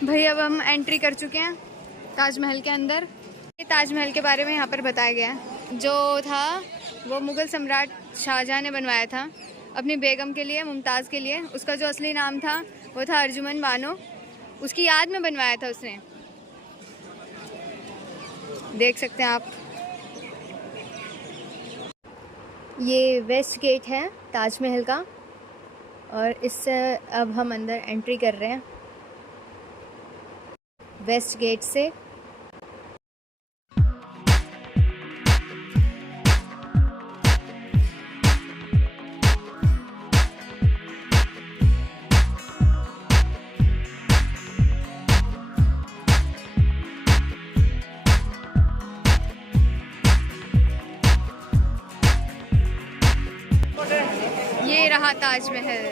भाई अब हम एंट्री कर चुके हैं ताजमहल के अंदर। ये ताजमहल के बारे में यहाँ पर बताया गया है। जो था वो मुग़ल सम्राट शाहजहाँ ने बनवाया था अपनी बेगम के लिए, मुमताज़ के लिए। उसका जो असली नाम था वो था अर्जुमन बानो। उसकी याद में बनवाया था उसने। देख सकते हैं आप। ये वेस्ट गेट है ताजमहल का और इससे अब हम अंदर एंट्री कर रहे हैं वेस्ट गेट से। ये रहा ताजमहल,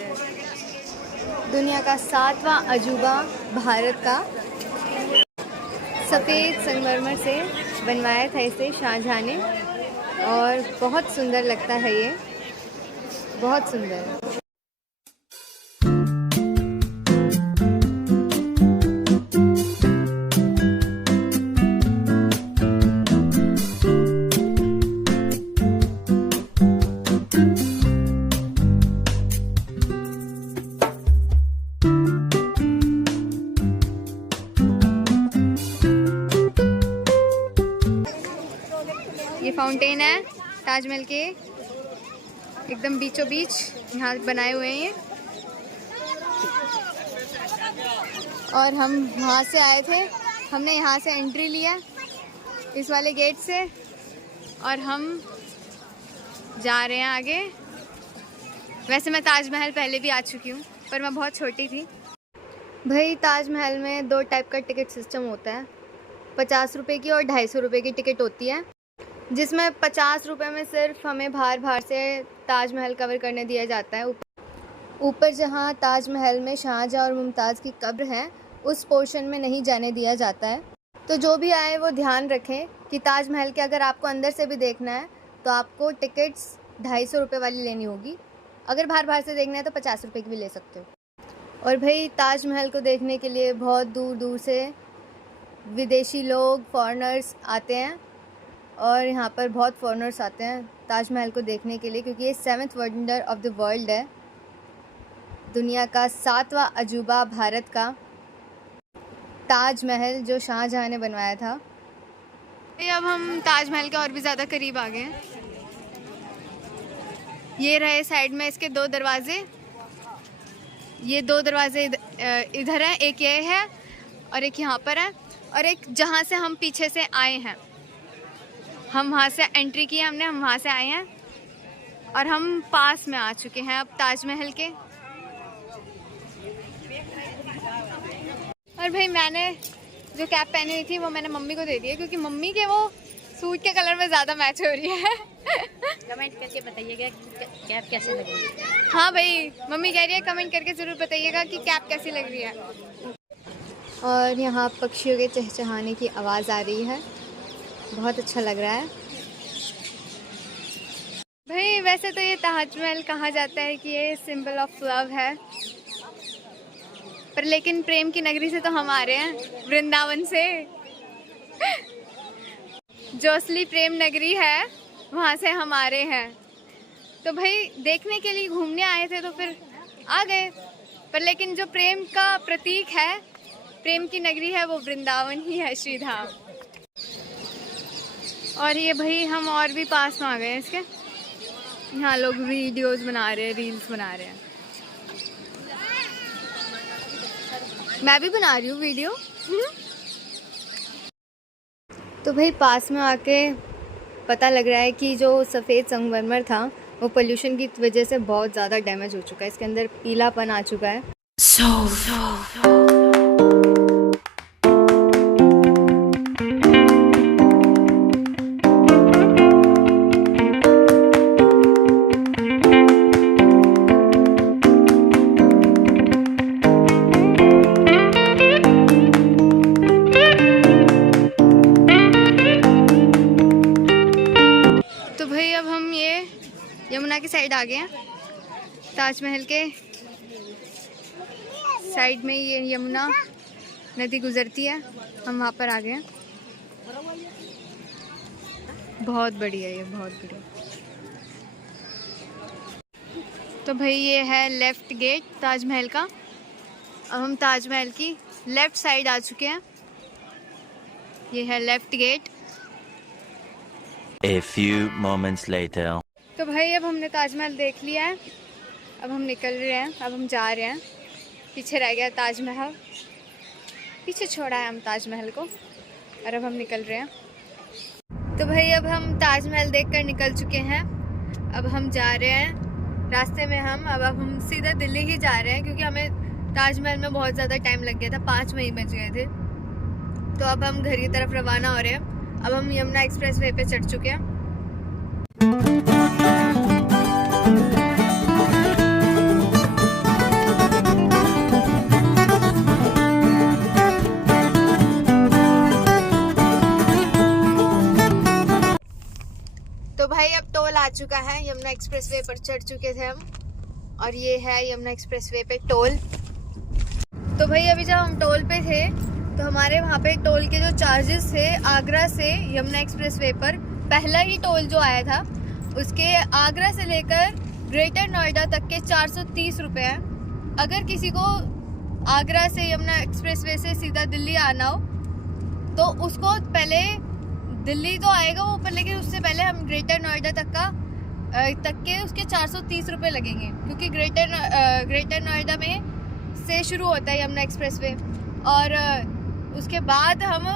दुनिया का 7वां अजूबा भारत का। सफ़ेद संगमरमर से बनवाया था इसे शाहजहाँ ने और बहुत सुंदर लगता है ये, बहुत सुंदर। ये फाउंटेन है ताजमहल के एकदम बीचों बीच, यहाँ बनाए हुए हैं ये। और हम वहाँ से आए थे, हमने यहाँ से एंट्री लिया इस वाले गेट से और हम जा रहे हैं आगे। वैसे मैं ताजमहल पहले भी आ चुकी हूँ पर मैं बहुत छोटी थी। भाई ताजमहल में 2 टाइप का टिकट सिस्टम होता है, 50 रुपये की और 250 रुपये की टिकट होती है, जिसमें 50 रुपये में सिर्फ हमें बाहर से ताजमहल कवर करने दिया जाता है। ऊपर जहाँ ताजमहल में शाहजहाँ और मुमताज़ की कब्र है उस पोर्शन में नहीं जाने दिया जाता है। तो जो भी आए वो ध्यान रखें कि ताजमहल के अगर आपको अंदर से भी देखना है तो आपको टिकट्स 250 रुपये वाली लेनी होगी। अगर बाहर से देखना है तो 50 रुपये की भी ले सकते हो। और भाई ताजमहल को देखने के लिए बहुत दूर दूर से विदेशी लोग, फॉरेनर्स आते हैं और यहाँ पर बहुत फॉरेनर्स आते हैं ताजमहल को देखने के लिए, क्योंकि ये 7th wonder of the world है, दुनिया का 7वां अजूबा भारत का ताजमहल जो शाहजहाँ ने बनवाया था। अब हम ताजमहल के और भी ज़्यादा करीब आ गए हैं। ये रहे साइड में इसके 2 दरवाजे, ये 2 दरवाजे इधर हैं, एक ये है और एक यहाँ पर है, और एक जहाँ से हम पीछे से आए हैं, हम वहाँ से एंट्री की हमने, हम वहाँ से आए हैं और हम पास में आ चुके हैं अब ताजमहल के। और भाई मैंने जो कैप पहनी हुई थी वो मैंने मम्मी को दे दी है, क्योंकि मम्मी के वो सूट के कलर में ज़्यादा मैच हो रही है। कमेंट करके बताइएगा कि कैप कैसे लग रही है। हाँ भाई, मम्मी कह रही है कमेंट करके ज़रूर बताइएगा कि कैप कैसी लग रही है। और यहाँ पक्षियों के चहचहाने की आवाज़ आ रही है, बहुत अच्छा लग रहा है। भाई वैसे तो ये ताजमहल कहा जाता है कि ये सिंबल ऑफ लव है, पर लेकिन प्रेम की नगरी से तो हम आ रहे हैं, वृंदावन से। जो असली प्रेम नगरी है वहाँ से हम आ रहे हैं। तो भाई देखने के लिए घूमने आए थे तो फिर आ गए, पर लेकिन जो प्रेम का प्रतीक है, प्रेम की नगरी है, वो वृंदावन ही है, श्री धाम। और ये भाई हम और भी पास में आ गए हैं इसके। यहाँ लोग वीडियोस बना रहे हैं, रील्स बना रहे हैं। मैं भी बना रही हूँ वीडियो। तो भाई पास में आके पता लग रहा है कि जो सफ़ेद संगमरमर था वो पोल्यूशन की वजह से बहुत ज़्यादा डैमेज हो चुका है, इसके अंदर पीलापन आ चुका है। यमुना की साइड आ गए हैं, ताजमहल के साइड में ये यमुना नदी गुजरती है, हम वहाँ पर आ गए हैं। बहुत बढ़िया, ये बहुत बढ़िया। तो भाई ये है लेफ़्ट गेट ताजमहल का। अब हम ताजमहल की लेफ़्ट साइड आ चुके हैं। ये है left gate. A few moments later. तो भाई अब हमने ताजमहल देख लिया है, अब हम निकल रहे हैं, अब हम जा रहे हैं। पीछे रह गया ताजमहल, पीछे छोड़ा है हम ताजमहल को, और अब हम निकल रहे हैं। तो भाई अब हम ताजमहल देखकर निकल चुके हैं। अब हम जा रहे हैं रास्ते में अब हम सीधा दिल्ली ही जा रहे हैं, क्योंकि हमें ताजमहल में बहुत ज़्यादा टाइम लग गया था, 5 मई बज गए थे। तो अब हम घर की तरफ रवाना हो रहे हैं। अब हम यमुना एक्सप्रेस वे पे चढ़ चुके हैं। तो भाई अब टोल आ चुका है, यमुना एक्सप्रेस वे पर चढ़ चुके थे हम, और ये है यमुना एक्सप्रेस वे पे टोल। तो भाई अभी जब हम टोल पे थे तो हमारे वहाँ पे टोल के जो चार्जेस थे, आगरा से यमुना एक्सप्रेस वे पर पहला ही टोल जो आया था उसके आगरा से लेकर ग्रेटर नोएडा तक के 430 रुपये हैं। अगर किसी को आगरा से यमुना एक्सप्रेस वे से सीधा दिल्ली आना हो तो उसको पहले दिल्ली तो आएगा वो पर, लेकिन उससे पहले हम ग्रेटर नोएडा तक के उसके 430 रुपये लगेंगे, क्योंकि ग्रेटर नोएडा में से शुरू होता है यमुना एक्सप्रेस वे, और उसके बाद हम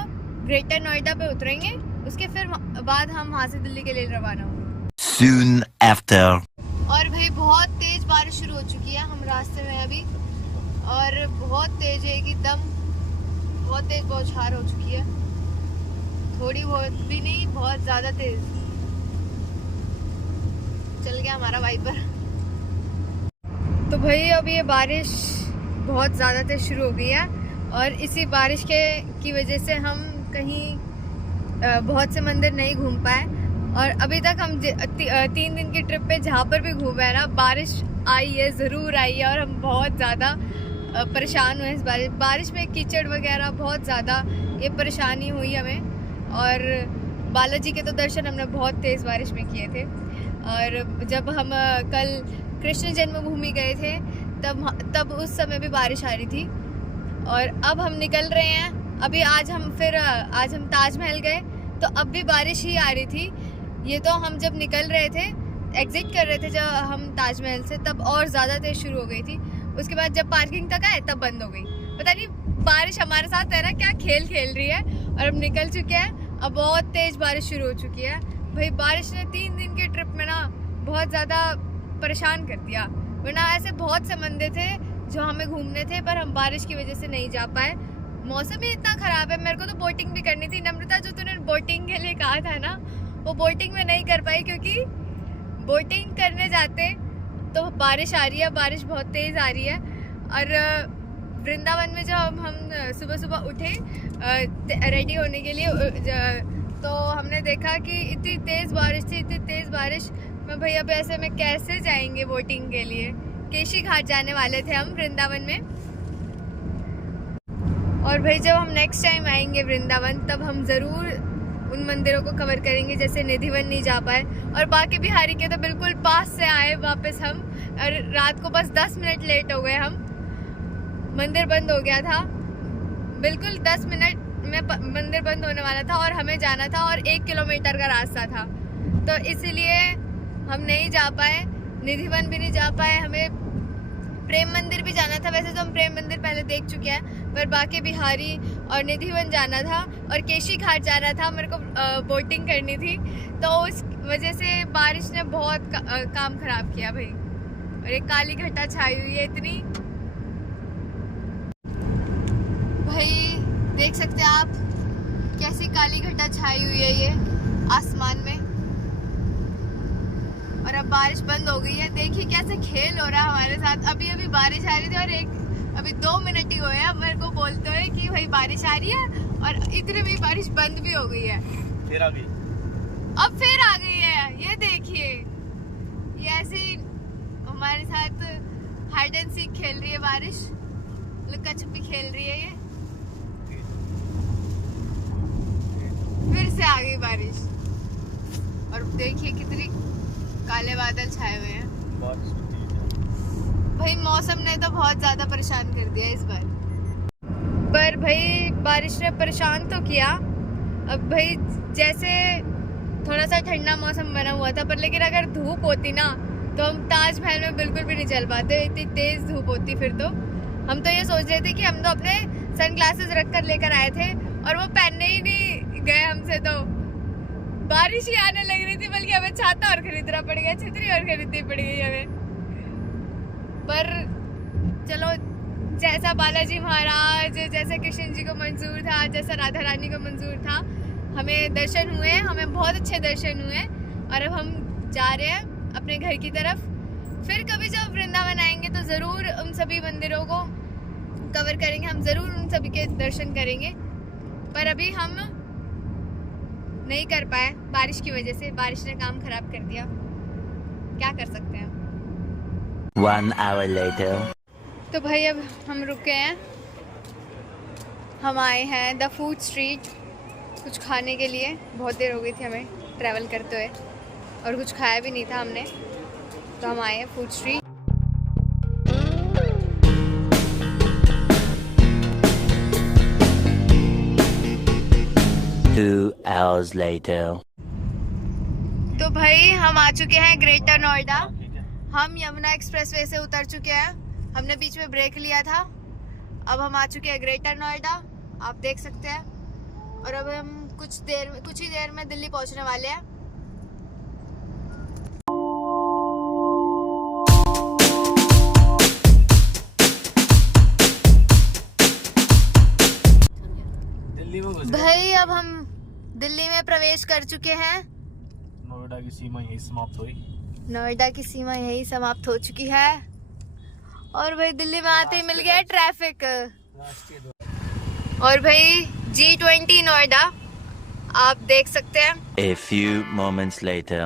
ग्रेटर नोएडा पे उतरेंगे। उसके फिर बाद हम वहाँ से दिल्ली के लिए रवाना होंगे। Soon after. और भाई बहुत तेज बारिश शुरू हो चुकी है, हम रास्ते में अभी, और बहुत तेज है एकदम, बहुत तेज बौछार हो चुकी है, थोड़ी बहुत भी नहीं, बहुत ज़्यादा तेज। चल गया हमारा वाइपर। तो भाई अब ये बारिश बहुत ज़्यादा तेज शुरू हो गई है, और इसी बारिश की वजह से हम कहीं बहुत से मंदिर नहीं घूम पाए, और अभी तक हम 3 दिन की ट्रिप पे जहाँ पर भी घूमे हैं ना, बारिश आई है, ज़रूर आई है, और हम बहुत ज़्यादा परेशान हुए इस बारिश में। कीचड़ वगैरह बहुत ज़्यादा ये परेशानी हुई हमें, और बालाजी के तो दर्शन हमने बहुत तेज़ बारिश में किए थे। और जब हम कल कृष्ण जन्मभूमि गए थे तब उस समय भी बारिश आ रही थी, और अब हम निकल रहे हैं। अभी आज हम ताजमहल गए तो अब भी बारिश ही आ रही थी। ये तो हम जब निकल रहे थे, एग्जिट कर रहे थे जब हम ताजमहल से, तब और ज़्यादा तेज शुरू हो गई थी। उसके बाद जब पार्किंग तक आए तब बंद हो गई। पता नहीं बारिश हमारे साथ है ना क्या खेल खेल रही है। और हम निकल चुके हैं, अब बहुत तेज़ बारिश शुरू हो चुकी है। भाई बारिश ने 3 दिन की ट्रिप में ना बहुत ज़्यादा परेशान कर दिया, वरना ऐसे बहुत से मंदिर थे जो हमें घूमने थे, पर हम बारिश की वजह से नहीं जा पाए। मौसम ही इतना ख़राब है। मेरे को तो बोटिंग भी करनी थी। नम्रता, जो तूने बोटिंग के लिए कहा था ना, वो बोटिंग में नहीं कर पाई, क्योंकि बोटिंग करने जाते तो बारिश आ रही है, बारिश बहुत तेज़ आ रही है। और वृंदावन में जब हम सुबह सुबह उठे रेडी होने के लिए, तो हमने देखा कि इतनी तेज़ बारिश थी, इतनी तेज़ बारिश में भाई अब ऐसे में कैसे जाएंगे बोटिंग के लिए। केशी घाट जाने वाले थे हम वृंदावन में, और भाई जब हम नेक्स्ट टाइम आएंगे वृंदावन तब हम ज़रूर उन मंदिरों को कवर करेंगे, जैसे निधिवन नहीं जा पाए, और बाकी बिहारी के तो बिल्कुल पास से आए वापस हम, और रात को बस 10 मिनट लेट हो गए हम। मंदिर बंद हो गया था, बिल्कुल 10 मिनट में मंदिर बंद होने वाला था, और हमें जाना था, और 1 किलोमीटर का रास्ता था, तो इसीलिए हम नहीं जा पाए, निधिवन भी नहीं जा पाए। हमें प्रेम मंदिर भी जाना था, वैसे तो हम प्रेम मंदिर पहले देख चुके हैं, पर बाकी बिहारी और निधिवन जाना था, और केशी घाट जाना था। मेरे को बोटिंग करनी थी, तो उस वजह से बारिश ने बहुत काम ख़राब किया भाई। और एक काली घटा छाई हुई है इतनी, भाई देख सकते हैं आप कैसी काली घटा छाई हुई है ये आसमान में। और अब बारिश बंद हो गई है, देखिए कैसे खेल हो रहा है हमारे साथ। अभी अभी बारिश आ रही थी, और अभी 2 मिनट ही हुए हैं मेरे को बोलते हुए कि भाई बारिश आ रही है, और इतने में बारिश बंद भी हो गई है, फिर आ गई, अब फिर आ गई है। ये देखिए, ये ऐसे हमारे साथ हाइड एंड सीक खेल रही है बारिश, लुक्का छुपी खेल रही है ये। से आ गई बारिश और देखिए कितनी काले बादल छाए हुए हैं। भाई मौसम ने तो बहुत ज्यादा परेशान कर दिया इस बार, पर भाई बारिश ने परेशान तो किया। अब भाई जैसे थोड़ा सा ठंडा मौसम बना हुआ था, पर लेकिन अगर धूप होती ना तो हम ताजमहल में बिल्कुल भी नहीं चल पाते, इतनी तेज धूप होती। फिर तो हम तो ये सोच रहे थे कि हम तो अपने सनग्लासेस रख कर लेकर आए थे और वो पहनने ही नहीं गए हमसे, तो बारिश ही आने लग रही थी, बल्कि हमें छाता और खरीदना पड़ गया, छतरी और खरीदनी पड़ गई हमें। पर चलो, जैसा बालाजी महाराज, जैसा कृष्ण जी को मंजूर था, जैसा राधा रानी को मंजूर था, हमें दर्शन हुए, हमें बहुत अच्छे दर्शन हुए। और अब हम जा रहे हैं अपने घर की तरफ। फिर कभी जब वृंदावन आएंगे तो ज़रूर उन सभी मंदिरों को कवर करेंगे, हम ज़रूर उन सभी के दर्शन करेंगे। पर अभी हम नहीं कर पाए बारिश की वजह से, बारिश ने काम खराब कर दिया, क्या कर सकते हैं। 1 hour later. तो भाई अब हम रुक गए हैं, हम आए हैं द फूड स्ट्रीट कुछ खाने के लिए। बहुत देर हो गई थी हमें ट्रैवल करते हुए और कुछ खाया भी नहीं था हमने, तो हम आए हैं फूड स्ट्रीट। 2 hours later. तो भाई हम आ चुके हैं ग्रेटर नोएडा। हम यमुना एक्सप्रेसवे से उतर चुके हैं, हमने बीच में ब्रेक लिया था। अब हम आ चुके हैं ग्रेटर नोएडा, आप देख सकते हैं। और अब हम कुछ ही देर में दिल्ली पहुंचने वाले हैं। भाई अब हम दिल्ली में प्रवेश कर चुके हैं। नोएडा की सीमा यही समाप्त हुई। नोएडा की सीमा यही समाप्त हो चुकी है। और भाई दिल्ली में आते ही मिल गया ट्रैफिक। और भाई G20 नोएडा आप देख सकते हैं। A few moments later.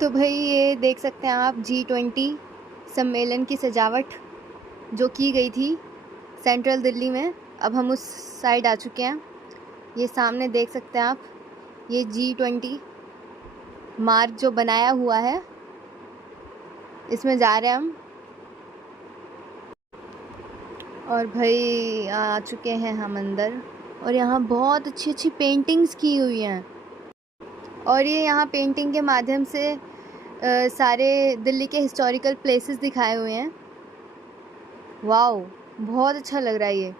तो भाई ये देख सकते हैं आप G20 सम्मेलन की सजावट जो की गई थी सेंट्रल दिल्ली में। अब हम उस साइड आ चुके हैं, ये सामने देख सकते हैं आप, ये G20 मार्ग जो बनाया हुआ है, इसमें जा रहे हैं हम। और भाई आ चुके हैं हम अंदर, और यहाँ बहुत अच्छी अच्छी पेंटिंग्स की हुई हैं। और ये यहाँ पेंटिंग के माध्यम से सारे दिल्ली के हिस्टोरिकल प्लेसेस दिखाए हुए हैं। वाओ, बहुत अच्छा लग रहा है ये।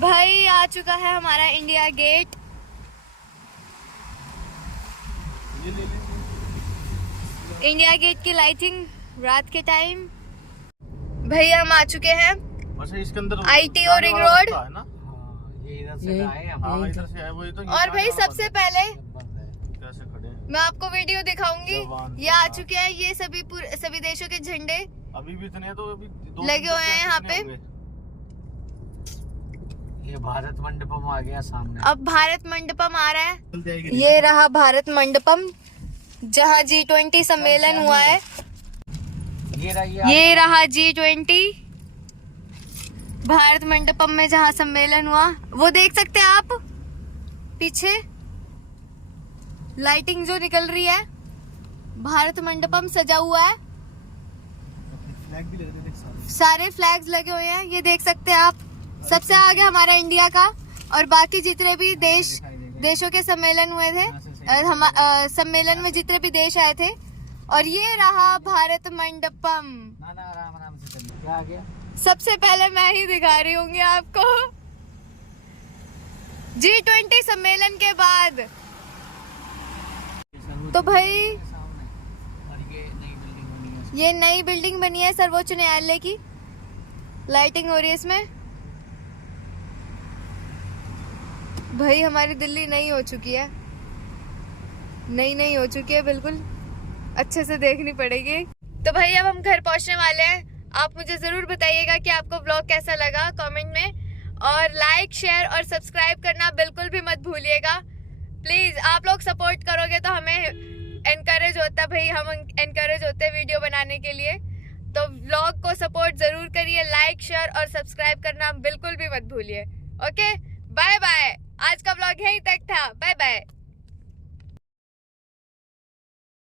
भाई आ चुका है हमारा इंडिया गेट। इंडिया गेट की लाइटिंग रात के टाइम। भाई हम आ चुके हैं इसके अंदर IT और रिंग रोड। ये इधर से आए हैं, इधर से आए वही तो। और भाई सबसे पहले कैसे खड़े हैं? मैं आपको वीडियो दिखाऊंगी। ये आ चुके हैं, ये सभी देशों के झंडे अभी भी इतने तो अभी लगे हुए हैं यहाँ पे। ये भारत मंडपम आ गया सामने। अब भारत मंडपम आ रहा है, ये रहा भारत मंडपम जहाँ G20 सम्मेलन हुआ है। ये रहा G20 भारत मंडपम में जहाँ सम्मेलन हुआ, वो देख सकते हैं आप पीछे लाइटिंग जो निकल रही है, भारत मंडपम सजा हुआ है, फ्लैग भी लगे थे देख सारे। सारे फ्लैग्स लगे हुए हैं, ये देख सकते हैं आप। सबसे आगे हमारा इंडिया का और बाकी जितने भी देशों के सम्मेलन हुए थे, सम्मेलन में जितने भी देश आए थे। और ये रहा भारत मंडपम। ना ना आराम आराम से चलिए। क्या आ गया? सबसे पहले मैं ही दिखा रही होंगी आपको G20 सम्मेलन के बाद। तो भाई और ये नई बिल्डिंग बनी है सर्वोच्च न्यायालय की, लाइटिंग हो रही है इसमें। भाई हमारी दिल्ली नई हो चुकी है, नई हो चुकी है, बिल्कुल अच्छे से देखनी पड़ेगी। तो भाई अब हम घर पहुंचने वाले हैं। आप मुझे जरूर बताइएगा कि आपको व्लॉग कैसा लगा कमेंट में, और लाइक शेयर और सब्सक्राइब करना बिल्कुल भी मत भूलिएगा प्लीज। आप लोग सपोर्ट करोगे तो हमें एनकरेज होता है भाई, हम एनकरेज होते हैं वीडियो बनाने के लिए। तो व्लॉग को सपोर्ट जरूर करिए, लाइक शेयर और सब्सक्राइब करना बिल्कुल भी मत भूलिए। ओके बाय बाय, आज का व्लॉग यहीं तक था, बाय बाय।